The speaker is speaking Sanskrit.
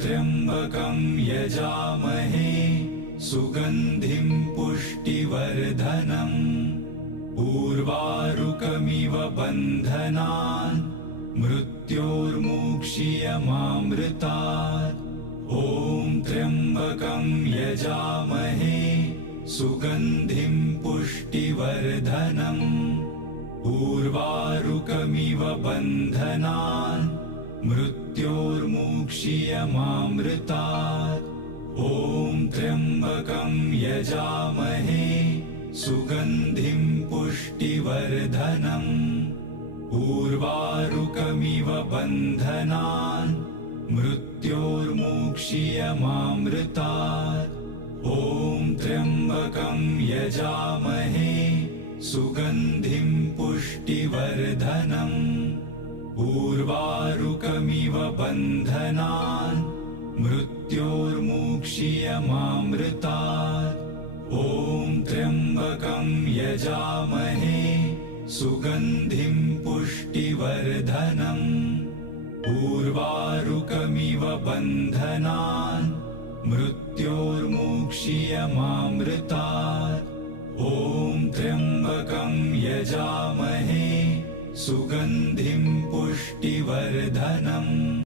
त्र्यम्बकं यजामहे सुगन्धिं पुष्टिवर्धनम् उर्वारुकमिव बन्धनान् मृत्योर्मुक्षीयमामृतात्। ॐ त्र्यम्बकं यजामहे सुगन्धिं पुष्टिवर्धनम् उर्वारुकमिव बन्धनान् मृत्योर्मुक्षीयमामृतात्। ॐ त्र्यम्बकं यजामहे सुगन्धिं पुष्टिवर्धनम् उर्वारुकमिव बन्धनान् मृत्योर्मुक्षीयमामृतात्। ॐ त्र्यम्बकं यजामहे सुगन्धिं पुष्टिवर्धनम् उर्वारुकमिव बन्धनान् मृत्योर्मुक्षीयमामृतात्। ॐ त्र्यम्बकं यजामहे सुगन्धिं पुष्टिवर्धनम् उर्वारुकमिव बन्धनान् मृत्योर्मुक्षीयमामृतात्। ॐ त्र्यम्बकं यजामहे सुगन्धिं पुष्टिवर्धनम्